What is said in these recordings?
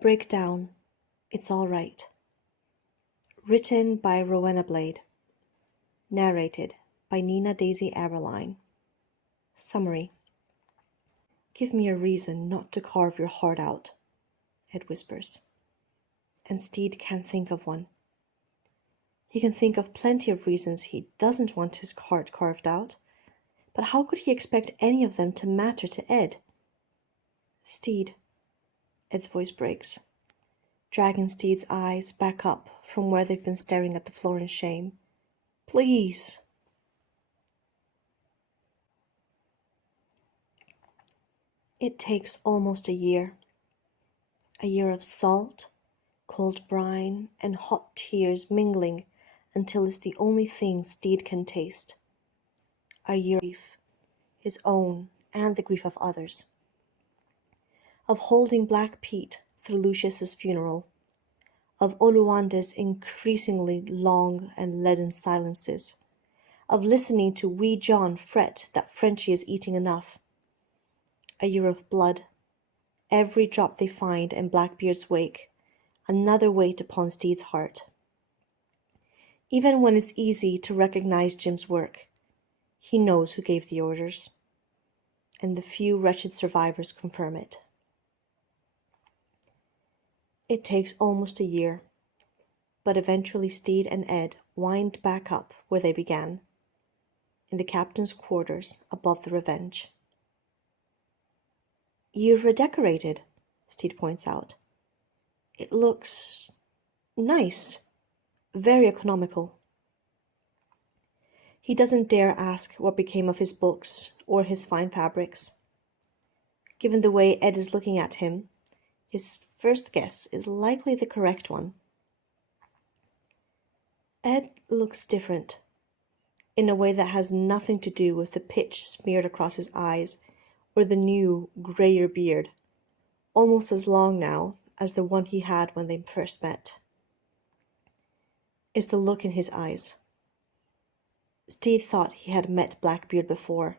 Breakdown. It's all right. Written by Rowena Blade. Narrated by Nina Daisy Aberline. Summary. Give me a reason not to carve your heart out, Ed whispers. And Stede can't think of one. He can think of plenty of reasons he doesn't want his heart carved out, but how could he expect any of them to matter to Ed? Stede. Ed's voice breaks, dragging Stede's eyes back up from where they've been staring at the floor in shame. Please. It takes almost a year. A year of salt, cold brine, and hot tears mingling until it's the only thing Stede can taste. A year of grief, his own and the grief of others. Of holding Black Pete through Lucius's funeral. Of Oluwanda's increasingly long and leaden silences. Of listening to wee John fret that Frenchie is eating enough. A year of blood. Every drop they find in Blackbeard's wake, another weight upon Stede's heart. Even when it's easy to recognize Jim's work, he knows who gave the orders, and the few wretched survivors confirm it. It takes almost a year, but eventually Stede and Ed wind back up where they began, in the captain's quarters above the Revenge. You've redecorated, Stede points out. It looks nice, very economical. He doesn't dare ask what became of his books or his fine fabrics. Given the way Ed is looking at him, his first guess is likely the correct one. Ed looks different, in a way that has nothing to do with the pitch smeared across his eyes or the new, grayer beard, almost as long now as the one he had when they first met. It's the look in his eyes. Stede thought he had met Blackbeard before,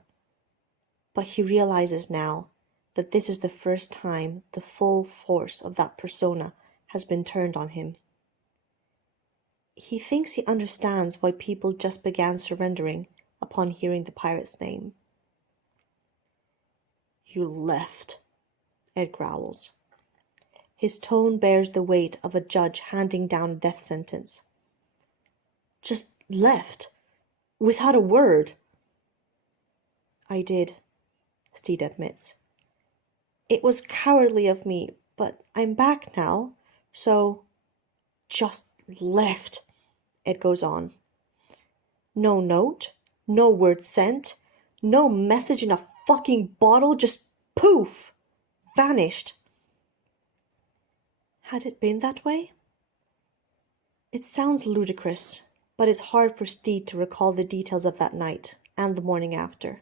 but he realizes now that this is the first time the full force of that persona has been turned on him. He thinks he understands why people just began surrendering upon hearing the pirate's name. You left, Ed growls. His tone bears the weight of a judge handing down a death sentence. Just left, without a word. I did, Stede admits. It was cowardly of me, but I'm back now, so... Just left, Ed goes on. No note, no word sent, no message in a fucking bottle, just poof, vanished. Had it been that way? It sounds ludicrous, but it's hard for Stede to recall the details of that night and the morning after.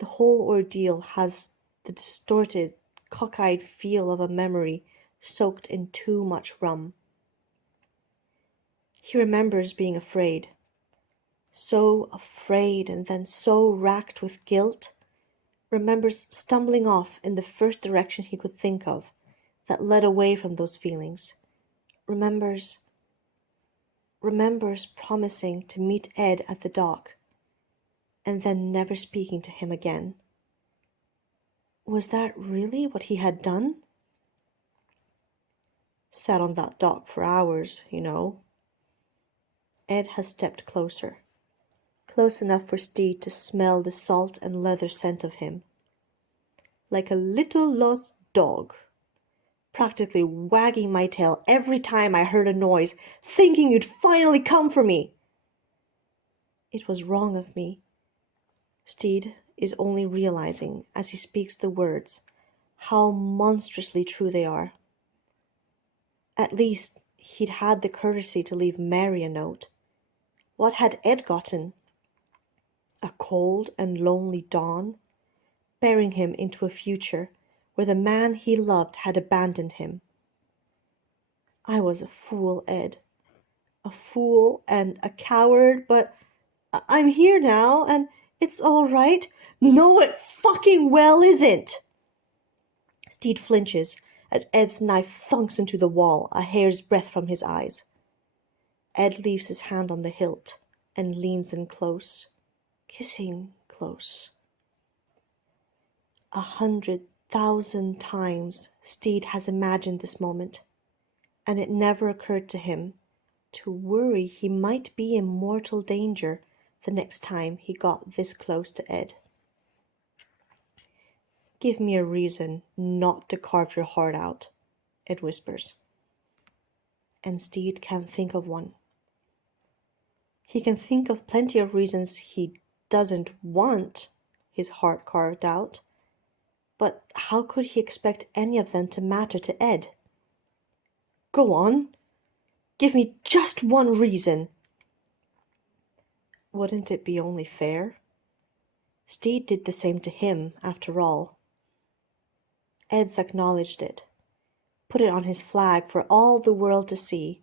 The whole ordeal has the distorted, cockeyed feel of a memory soaked in too much rum. He remembers being afraid. So afraid and then so racked with guilt. Remembers stumbling off in the first direction he could think of that led away from those feelings. Remembers promising to meet Ed at the dock and then never speaking to him again. Was that really what he had done? Sat on that dock for hours, you know. Ed has stepped closer, close enough for Stede to smell the salt and leather scent of him. Like a little lost dog, practically wagging my tail every time I heard a noise, thinking you'd finally come for me. It was wrong of me. Stede is only realizing, as he speaks the words, how monstrously true they are. At least he'd had the courtesy to leave Mary a note. What had Ed gotten? A cold and lonely dawn, bearing him into a future where the man he loved had abandoned him. I was a fool, Ed. A fool and a coward, but I'm here now, and it's all right. No, it fucking well isn't! Stede flinches as Ed's knife thunks into the wall, a hair's breadth from his eyes. Ed leaves his hand on the hilt and leans in close, kissing close. 100,000 times Stede has imagined this moment, and it never occurred to him to worry he might be in mortal danger the next time he got this close to Ed. "Give me a reason not to carve your heart out," Ed whispers. And Stede can't think of one. He can think of plenty of reasons he doesn't want his heart carved out, but how could he expect any of them to matter to Ed? "Go on, give me just one reason." Wouldn't it be only fair? Stede did the same to him, after all. Ed's acknowledged it, put it on his flag for all the world to see.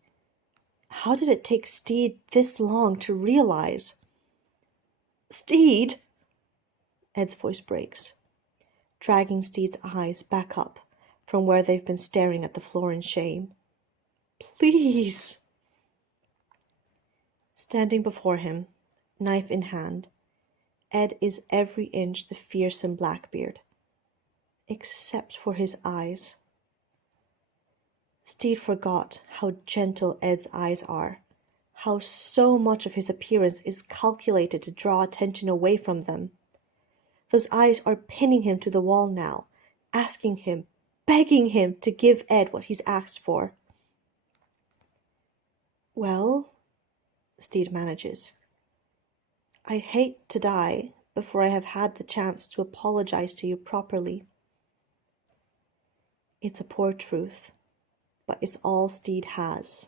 How did it take Stede this long to realize? "Stede!" Ed's voice breaks, dragging Stede's eyes back up from where they've been staring at the floor in shame. "Please!" Standing before him, knife in hand, Ed is every inch the fearsome Blackbeard, except for his eyes. Stede forgot how gentle Ed's eyes are, how so much of his appearance is calculated to draw attention away from them. Those eyes are pinning him to the wall now, asking him, begging him to give Ed what he's asked for. "Well," Stede manages, "I'd hate to die before I have had the chance to apologize to you properly." It's a poor truth, but it's all Stede has.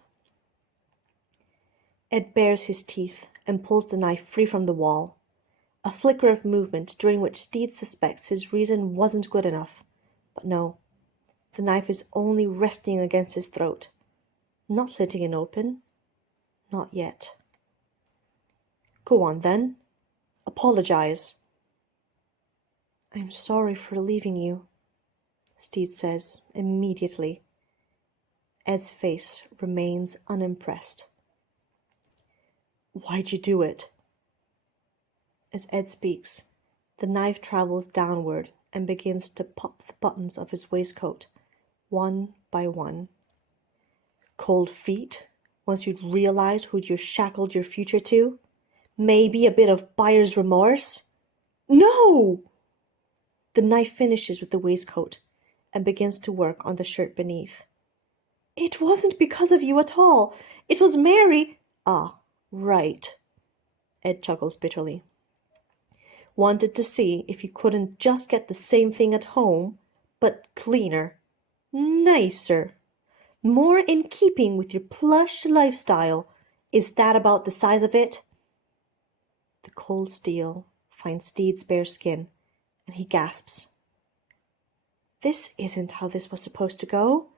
Ed bares his teeth and pulls the knife free from the wall. A flicker of movement during which Stede suspects his reason wasn't good enough. But no, the knife is only resting against his throat, not slitting it open. Not yet. "Go on, then. Apologize." "I'm sorry for leaving you," Stede says immediately. Ed's face remains unimpressed. "Why'd you do it?" As Ed speaks, the knife travels downward and begins to pop the buttons of his waistcoat, one by one. "Cold feet, once you'd realized who'd you shackled your future to? Maybe a bit of buyer's remorse?" "No!" The knife finishes with the waistcoat and begins to work on the shirt beneath. "It wasn't because of you at all. It was Mary." "Ah, right," Ed chuckles bitterly. "Wanted to see if you couldn't just get the same thing at home, but cleaner, nicer, more in keeping with your plush lifestyle. Is that about the size of it?" The cold steel finds Stede's bare skin, and he gasps. This isn't how this was supposed to go.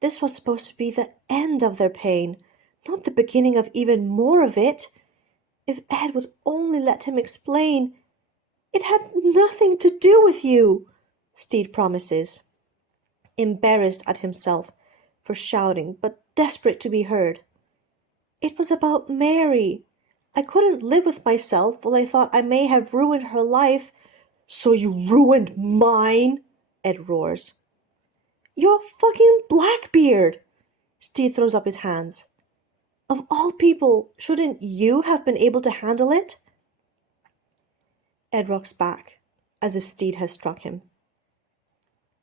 This was supposed to be the end of their pain, not the beginning of even more of it. If Ed would only let him explain. "It had nothing to do with you," Stede promises, embarrassed at himself for shouting, but desperate to be heard. "It was about Mary. I couldn't live with myself while I thought I may have ruined her life." "So you ruined mine?" Ed roars. "You're a fucking Blackbeard!" Stede throws up his hands. "Of all people, shouldn't you have been able to handle it?" Ed rocks back, as if Stede has struck him.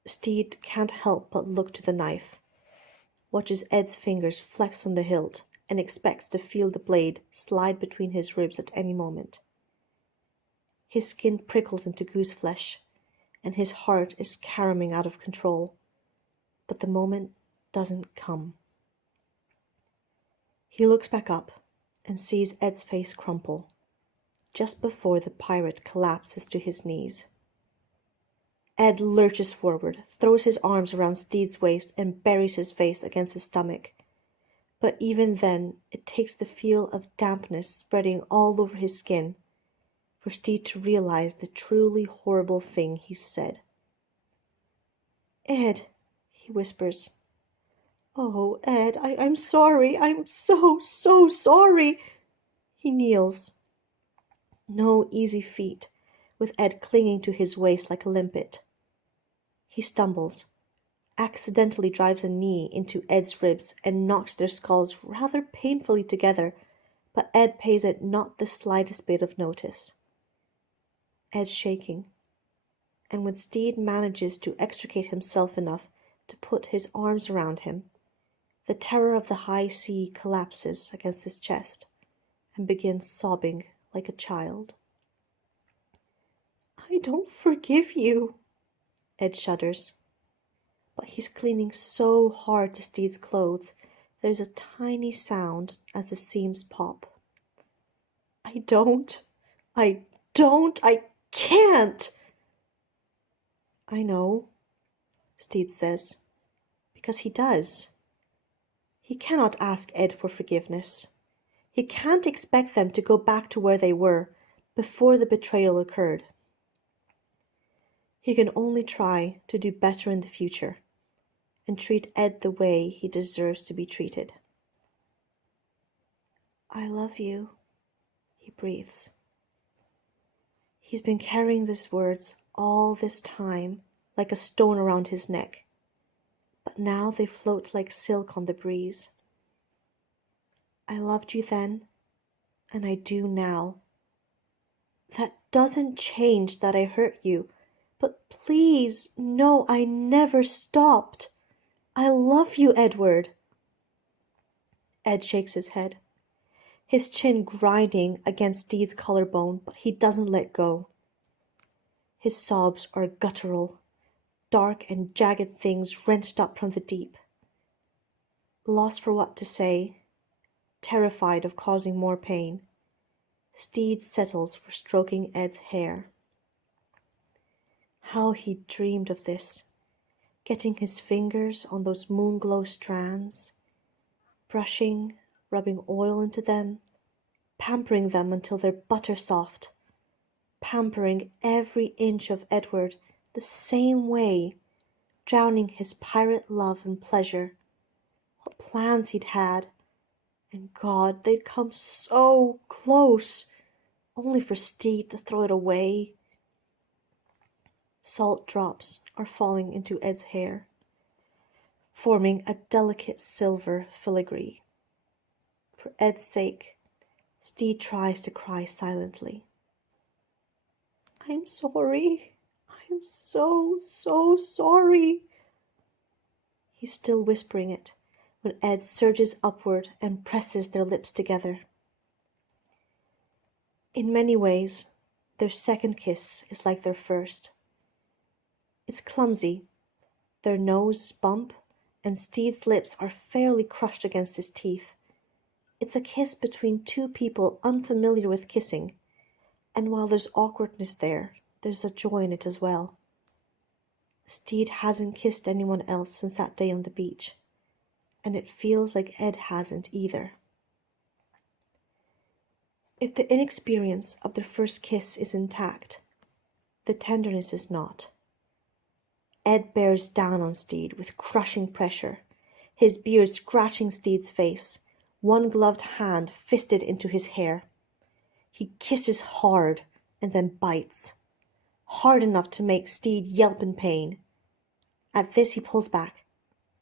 Stede can't help but look to the knife, watches Ed's fingers flex on the hilt, and expects to feel the blade slide between his ribs at any moment. His skin prickles into goose flesh, and his heart is caromming out of control. But the moment doesn't come. He looks back up and sees Ed's face crumple, just before the pirate collapses to his knees. Ed lurches forward, throws his arms around Stede's waist, and buries his face against his stomach. But even then, it takes the feel of dampness spreading all over his skin for Stede to realize the truly horrible thing he said. "Ed," he he whispers. "Oh, Ed, I'm sorry. I'm so sorry." He kneels. No easy feat, with Ed clinging to his waist like a limpet. He stumbles, accidentally drives a knee into Ed's ribs and knocks their skulls rather painfully together, but Ed pays it not the slightest bit of notice. Ed's shaking, and when Stede manages to extricate himself enough to put his arms around him, the terror of the high sea collapses against his chest and begins sobbing like a child. "I don't forgive you," Ed shudders. But he's cleaning so hard to Stede's clothes, there's a tiny sound as the seams pop. I don't. I can't." "I know," Stede says, because he does. He cannot ask Ed for forgiveness. He can't expect them to go back to where they were before the betrayal occurred. He can only try to do better in the future and treat Ed the way he deserves to be treated. "I love you," he breathes. He's been carrying these words all this time like a stone around his neck, but now they float like silk on the breeze. "I loved you then, and I do now. That doesn't change that I hurt you, but please, no, I never stopped. I love you, Edward." Ed shakes his head, his chin grinding against Stede's collarbone, but he doesn't let go. His sobs are guttural, dark and jagged things wrenched up from the deep. Lost for what to say, terrified of causing more pain, Stede settles for stroking Ed's hair. How he dreamed of this, getting his fingers on those moon-glow strands, brushing, rubbing oil into them, pampering them until they're butter soft, pampering every inch of Edward the same way, drowning his pirate love and pleasure. What plans he'd had, and God, they'd come so close, only for Stede to throw it away. Salt drops are falling into Ed's hair, forming a delicate silver filigree. For Ed's sake, Stede tries to cry silently. "I'm sorry. I'm so sorry." He's still whispering it when Ed surges upward and presses their lips together. In many ways, their second kiss is like their first. It's clumsy. Their nose bump, and Stede's lips are fairly crushed against his teeth. It's a kiss between two people unfamiliar with kissing, and while there's awkwardness there, there's a joy in it as well. Stede hasn't kissed anyone else since that day on the beach, and it feels like Ed hasn't either. If the inexperience of their first kiss is intact, the tenderness is not. Ed bears down on Stede with crushing pressure, his beard scratching Stede's face, one gloved hand fisted into his hair. He kisses hard and then bites, hard enough to make Stede yelp in pain. At this he pulls back,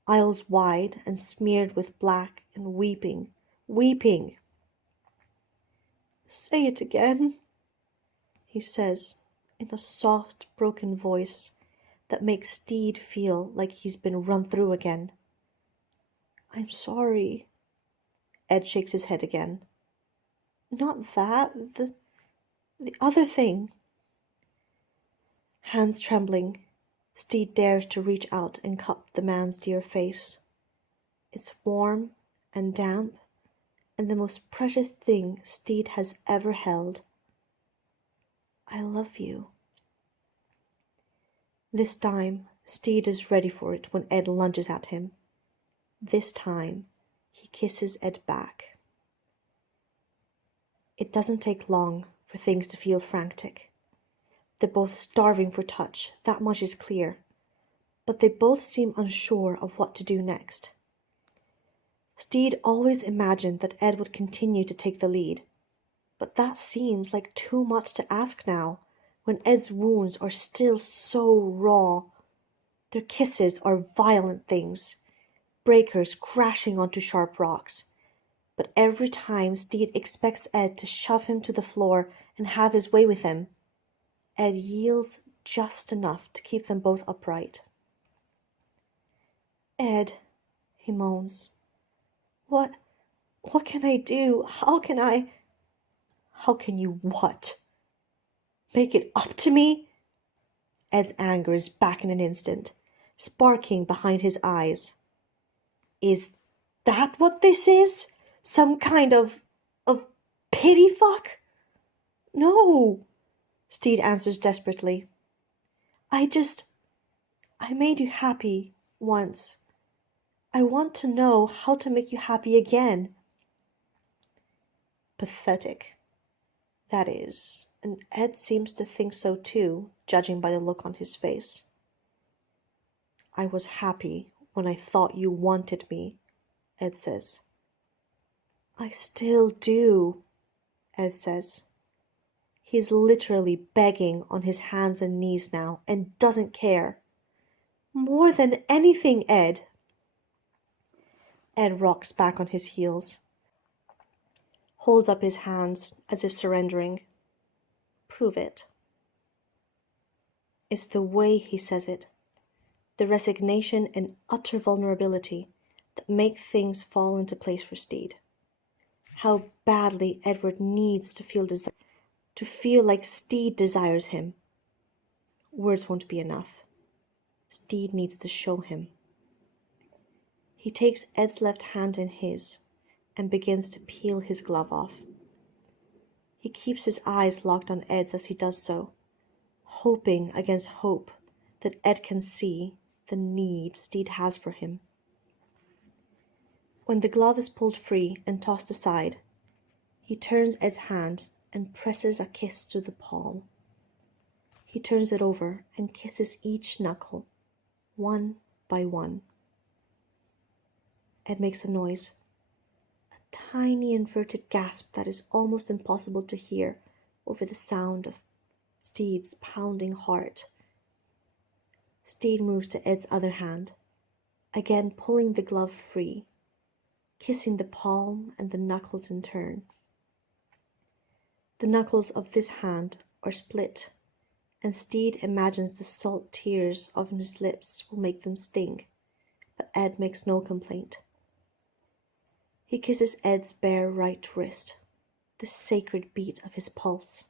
eyes wide and smeared with black, and weeping. "Say it again," he says in a soft, broken voice that makes Stede feel like he's been run through again. "I'm sorry." Ed shakes his head again. "Not that, the other thing." Hands trembling, Stede dares to reach out and cup the man's dear face. It's warm and damp, and the most precious thing Stede has ever held. "I love you." This time, Stede is ready for it when Ed lunges at him. This time, he kisses Ed back. It doesn't take long for things to feel frantic. They're both starving for touch, that much is clear. but they both seem unsure of what to do next. Stede always imagined that Ed would continue to take the lead, but that seems like too much to ask now, when Ed's wounds are still so raw. Their kisses are violent things, breakers crashing onto sharp rocks. But every time Stede expects Ed to shove him to the floor and have his way with him, Ed yields just enough to keep them both upright. "Ed," he moans, What can I do? How can I—" "How can you what? Make it up to me?" Ed's anger is back in an instant, sparking behind his eyes. "Is that what this is? Some kind of pity fuck?" "No," Stede answers desperately. I made you happy once. I want to know how to make you happy again." Pathetic, that is, and Ed seems to think so too, judging by the look on his face. "I was happy when I thought you wanted me," Ed says. "I still do," Ed says. He's literally begging on his hands and knees now and doesn't care. "More than anything, Ed." Ed rocks back on his heels, holds up his hands as if surrendering. "Prove it." It's the way he says it, the resignation and utter vulnerability that make things fall into place for Stede. How badly Edward needs to feel like Stede desires him. Words won't be enough. Stede needs to show him. He takes Ed's left hand in his and begins to peel his glove off. He keeps his eyes locked on Ed's as he does so, hoping against hope that Ed can see the need Stede has for him. When the glove is pulled free and tossed aside, he turns Ed's hand and presses a kiss to the palm. He turns it over and kisses each knuckle, one by one. Ed makes a noise, a tiny inverted gasp that is almost impossible to hear over the sound of Stede's pounding heart. Stede moves to Ed's other hand, again pulling the glove free, kissing the palm and the knuckles in turn. The knuckles of this hand are split, and Stede imagines the salt tears on his lips will make them sting, but Ed makes no complaint. He kisses Ed's bare right wrist, the sacred beat of his pulse.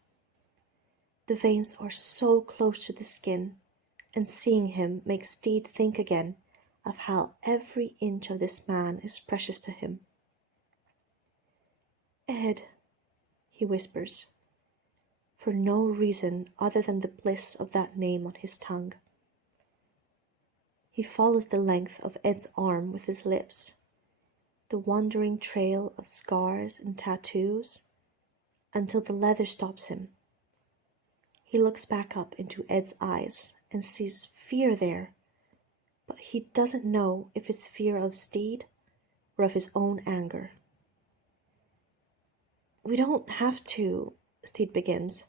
The veins are so close to the skin, and seeing him makes Stede think again of how every inch of this man is precious to him. "Ed," he whispers, for no reason other than the bliss of that name on his tongue. He follows the length of Ed's arm with his lips, the wandering trail of scars and tattoos, until the leather stops him. He looks back up into Ed's eyes and sees fear there, but he doesn't know if it's fear of Stede or of his own anger. "We don't have to," Stede begins.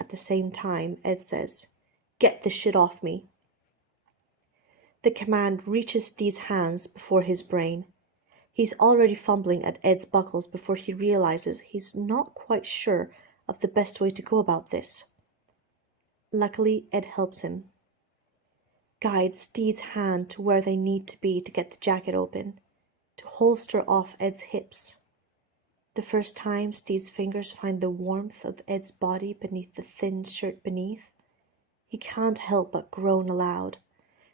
At the same time, Ed says, "Get this shit off me." The command reaches Stede's hands before his brain. He's already fumbling at Ed's buckles before he realizes he's not quite sure of the best way to go about this. Luckily, Ed helps him, guides Stede's hand to where they need to be to get the jacket open, to holster off Ed's hips. The first time Stede's fingers find the warmth of Ed's body beneath the thin shirt beneath, he can't help but groan aloud,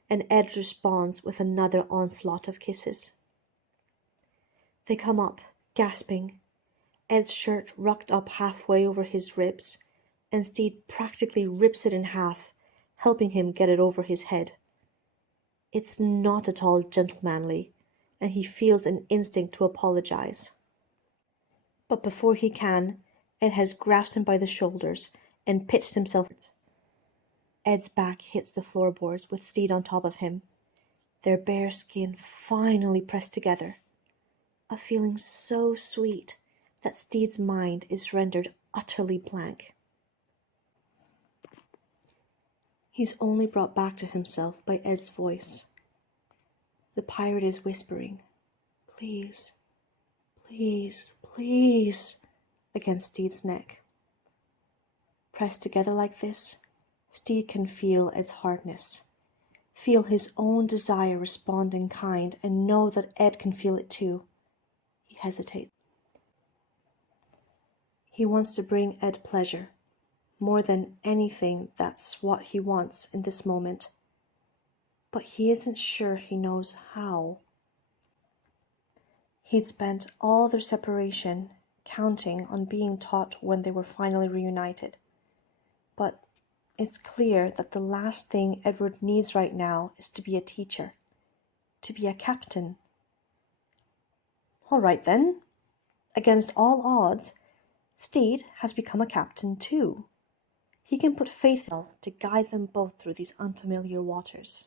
and Ed responds with another onslaught of kisses. They come up, gasping, Ed's shirt rucked up halfway over his ribs, and Stede practically rips it in half, helping him get it over his head. It's not at all gentlemanly, and he feels an instinct to apologize. But before he can, Ed has grasped him by the shoulders and pitched himself. Ed's back hits the floorboards with Stede on top of him, their bare skin finally pressed together. A feeling so sweet that Stede's mind is rendered utterly blank. He's only brought back to himself by Ed's voice. The pirate is whispering, "Please, please, please," against Stede's neck. Pressed together like this, Stede can feel Ed's hardness, feel his own desire respond in kind, and know that Ed can feel it too. He hesitates. He wants to bring Ed pleasure. More than anything, that's what he wants in this moment. But he isn't sure he knows how. He'd spent all their separation counting on being taught when they were finally reunited. But it's clear that the last thing Edward needs right now is to be a teacher, to be a captain. All right then. Against all odds, Stede has become a captain too. He can put faith in himself to guide them both through these unfamiliar waters.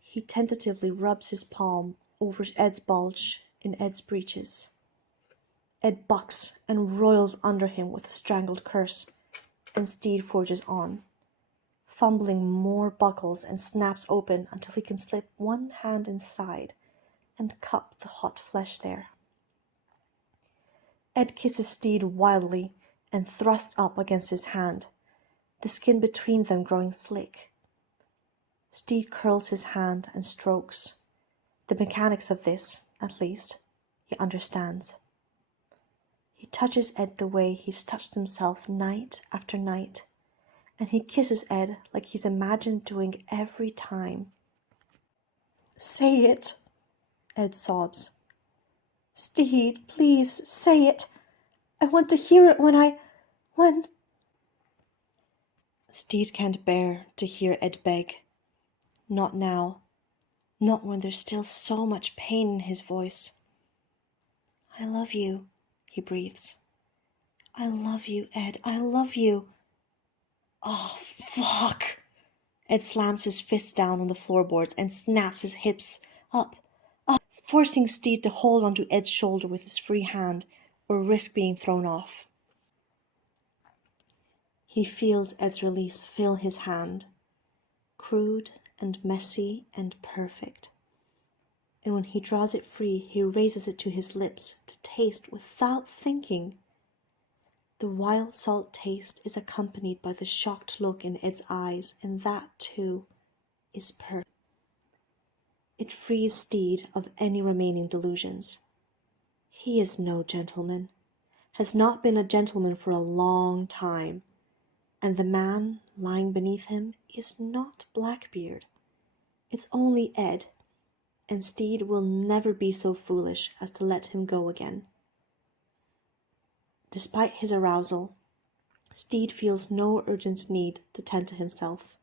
He tentatively rubs his palm over Ed's bulge in Ed's breeches. Ed bucks and roils under him with a strangled curse, and Stede forges on, fumbling more buckles and snaps open until he can slip one hand inside and cup the hot flesh there. Ed kisses Stede wildly and thrusts up against his hand, the skin between them growing slick. Stede curls his hand and strokes. The mechanics of this, at least, he understands. He touches Ed the way he's touched himself night after night, and he kisses Ed like he's imagined doing every time. "Say it," Ed sobs. "Stede, please, say it. I want to hear it when... Stede can't bear to hear Ed beg. Not now. Not when there's still so much pain in his voice. "I love you," he breathes. "I love you, Ed. I love you." Oh, fuck. Ed slams his fists down on the floorboards and snaps his hips up, forcing Stede to hold onto Ed's shoulder with his free hand or risk being thrown off. He feels Ed's release fill his hand, crude and messy and perfect. And when he draws it free, he raises it to his lips to taste without thinking. The wild salt taste is accompanied by the shocked look in Ed's eyes, and that, too, is perfect. It frees Stede of any remaining delusions. He is no gentleman, has not been a gentleman for a long time, and the man lying beneath him is not Blackbeard. It's only Ed, and Stede will never be so foolish as to let him go again. Despite his arousal, Stede feels no urgent need to tend to himself.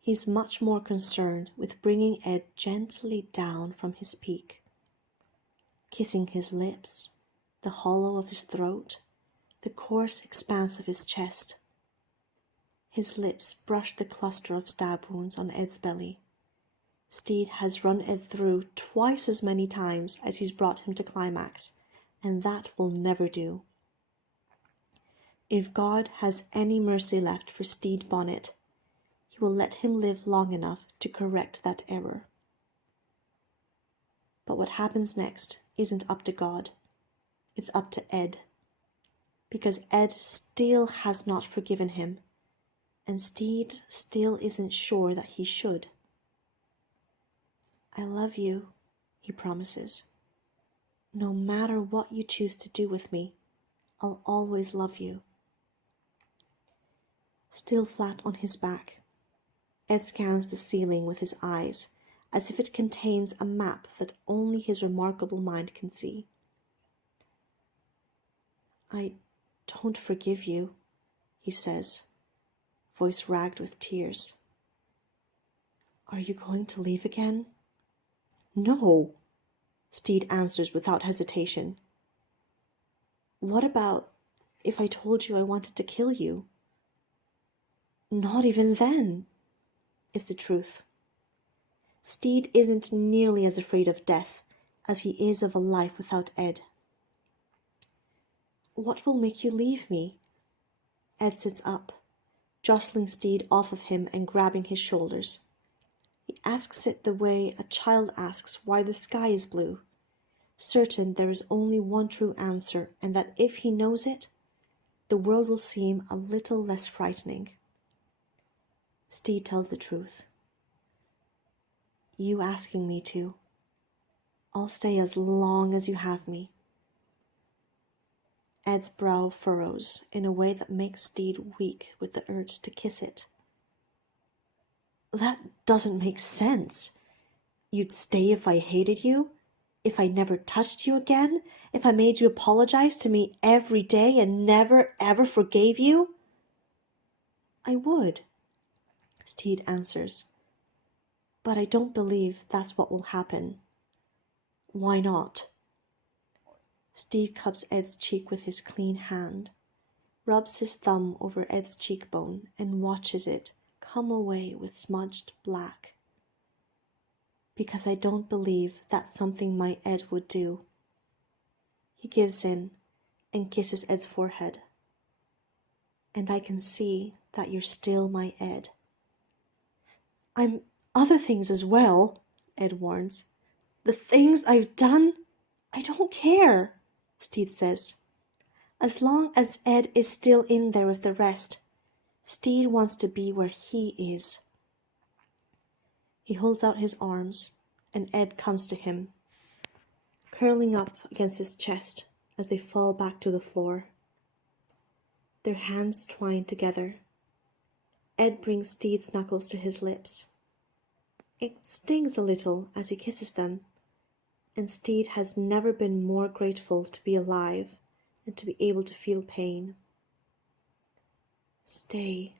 He's much more concerned with bringing Ed gently down from his peak, kissing his lips, the hollow of his throat, the coarse expanse of his chest. His lips brush the cluster of stab wounds on Ed's belly. Stede has run Ed through twice as many times as he's brought him to climax, and that will never do. If God has any mercy left for Stede Bonnet, he will let him live long enough to correct that error. But what happens next isn't up to God. It's up to Ed. Because Ed still has not forgiven him, and Stede still isn't sure that he should. "I love you," he promises. "No matter what you choose to do with me, I'll always love you." Still flat on his back, Ed scans the ceiling with his eyes, as if it contains a map that only his remarkable mind can see. "I don't forgive you," he says, voice ragged with tears. "Are you going to leave again?" "No," Stede answers without hesitation. "What about if I told you I wanted to kill you?" Not even then, is the truth. Stede isn't nearly as afraid of death as he is of a life without Ed. What will make you leave me? Ed sits up, jostling Stede off of him and grabbing his shoulders. He asks it the way a child asks why the sky is blue, certain there is only one true answer, and that if he knows it, the world will seem a little less frightening. Stede tells the truth. You asking me to. I'll stay as long as you have me. Ed's brow furrows in a way that makes Stede weak with the urge to kiss it. That doesn't make sense. You'd stay if I hated you? If I never touched you again? If I made you apologize to me every day and never ever forgave you? I would, Stede answers. But I don't believe that's what will happen. Why not? Stede cups Ed's cheek with his clean hand, rubs his thumb over Ed's cheekbone, and watches it come away with smudged black. Because I don't believe that's something my Ed would do. He gives in and kisses Ed's forehead. And I can see that you're still my Ed. I'm other things as well, Ed warns. The things I've done, I don't care, Stede says. As long as Ed is still in there with the rest, Stede wants to be where he is. He holds out his arms, and Ed comes to him, curling up against his chest as they fall back to the floor. Their hands twine together. Ed brings Stede's knuckles to his lips. It stings a little as he kisses them, and Stede has never been more grateful to be alive and to be able to feel pain. Stay,